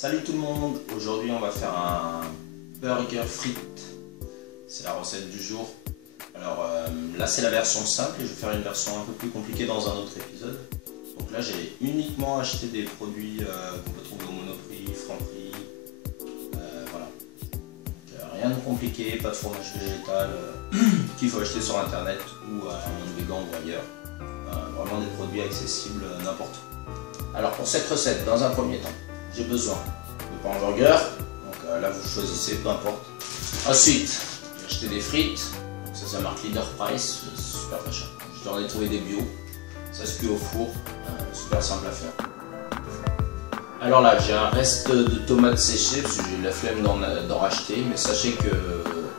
Salut tout le monde, aujourd'hui on va faire un burger frites, c'est la recette du jour. Alors là c'est la version simple et je vais faire une version un peu plus compliquée dans un autre épisode. Donc là j'ai uniquement acheté des produits qu'on peut trouver au Monoprix, Franprix, voilà. Donc, rien de compliqué, pas de fromage végétal qu'il faut acheter sur internet ou à un monde végan ou ailleurs. Vraiment des produits accessibles n'importe où. Alors pour cette recette, dans un premier temps, j'ai besoin de pain burger, donc là vous choisissez, peu importe. Ensuite, j'ai acheté des frites, donc ça marque Leader Price, super pas cher. Je dois en trouver des bio, ça se cuit au four, super simple à faire. Alors là, j'ai un reste de tomates séchées, parce que j'ai eu la flemme d'en racheter, mais sachez que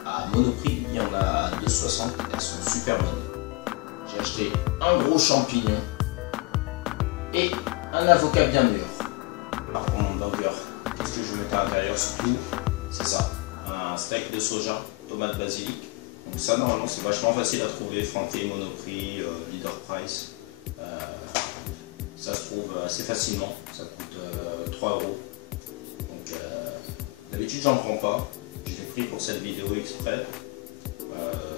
à Monoprix, il y en a à 2,60, elles sont super bonnes. J'ai acheté un gros champignon et un avocat bien mûr. Alors pour mon burger, qu'est-ce que je vais mettre à l'intérieur surtout? C'est ça, un steak de soja, tomate basilic. Donc ça normalement c'est vachement facile à trouver, Franprix, Monoprix, Leader Price. Ça se trouve assez facilement, ça coûte 3 €. Donc d'habitude j'en prends pas, je l'ai pris pour cette vidéo exprès.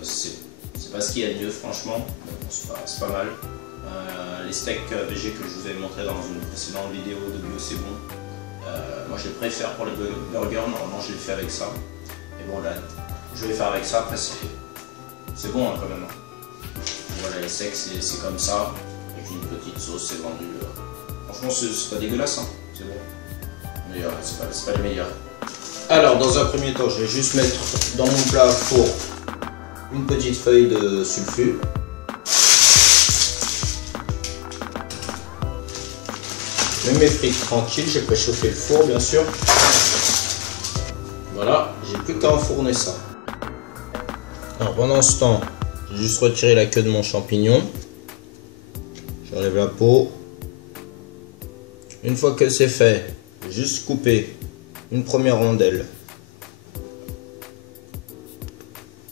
C'est pas ce qu'il y a de mieux franchement, mais bon, c'est pas mal. Les steaks végé que je vous avais montré dans une précédente vidéo de bio c'est bon. Moi je les préfère pour les burgers, normalement je les fais avec ça. Et bon là, je vais faire avec ça, après c'est bon hein, quand même. Voilà, les steaks c'est comme ça, avec une petite sauce, c'est vendu. Franchement c'est pas dégueulasse, hein. C'est bon. Mais c'est pas les meilleurs. Alors dans un premier temps, je vais juste mettre dans mon plat four une petite feuille de sulfure. Je mets mes frites tranquilles, j'ai préchauffé le four bien sûr. Voilà, j'ai plus qu'à enfourner ça. Alors pendant ce temps, j'ai juste retiré la queue de mon champignon. J'enlève la peau. Une fois que c'est fait, juste couper une première rondelle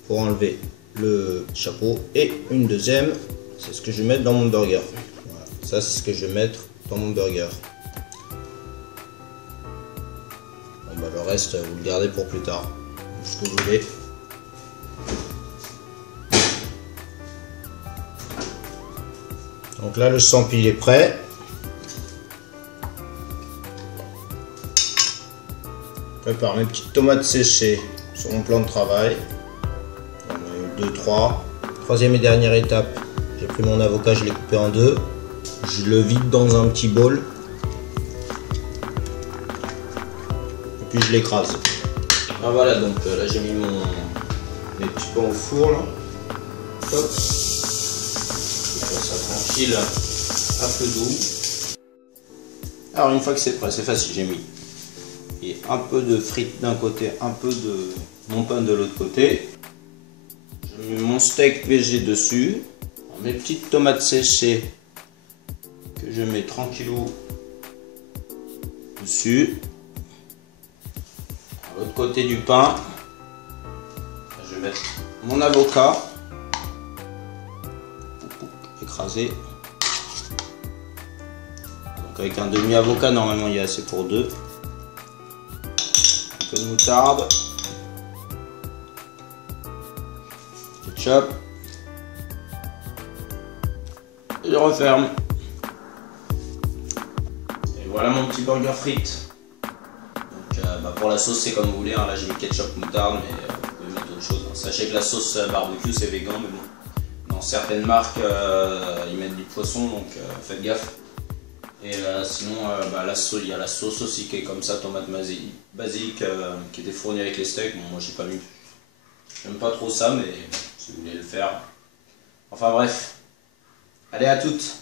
pour enlever le chapeau et une deuxième, c'est ce que je vais mettre dans mon burger. Voilà, ça c'est ce que je vais mettre dans mon burger. Bon bah le reste vous le gardez pour plus tard, ce que vous voulez. Donc là le champi est prêt. Je prépare mes petites tomates séchées sur mon plan de travail. J'en ai eu 2, 3. Troisième et dernière étape, j'ai pris mon avocat, je l'ai coupé en deux. Je le vide dans un petit bol. Et puis je l'écrase. Ah voilà, donc là j'ai mis mes petits pains au four. Là. Hop. Je fais ça tranquille, un peu doux. Alors une fois que c'est prêt, c'est facile, j'ai mis et un peu de frites d'un côté, un peu de mon pain de l'autre côté. Je mets mon steak végé dessus. Mes petites tomates séchées que je mets tranquillou dessus. À l'autre côté du pain, je vais mettre mon avocat écrasé. Donc avec un demi avocat, normalement il y a assez pour deux. Un peu de moutarde, ketchup. Et je referme. Et voilà mon petit burger frites. Donc pour la sauce c'est comme vous voulez, hein. Là j'ai mis ketchup, moutarde, mais vous pouvez mettre autre chose. Sachez que la sauce barbecue c'est vegan, mais bon, dans certaines marques ils mettent du poisson, donc faites gaffe. Et sinon il y a la sauce aussi qui est comme ça, tomate basique, qui était fournie avec les steaks. Bon, moi j'ai pas mis, j'aime pas trop ça, mais si vous voulez le faire. Enfin bref, allez à toutes.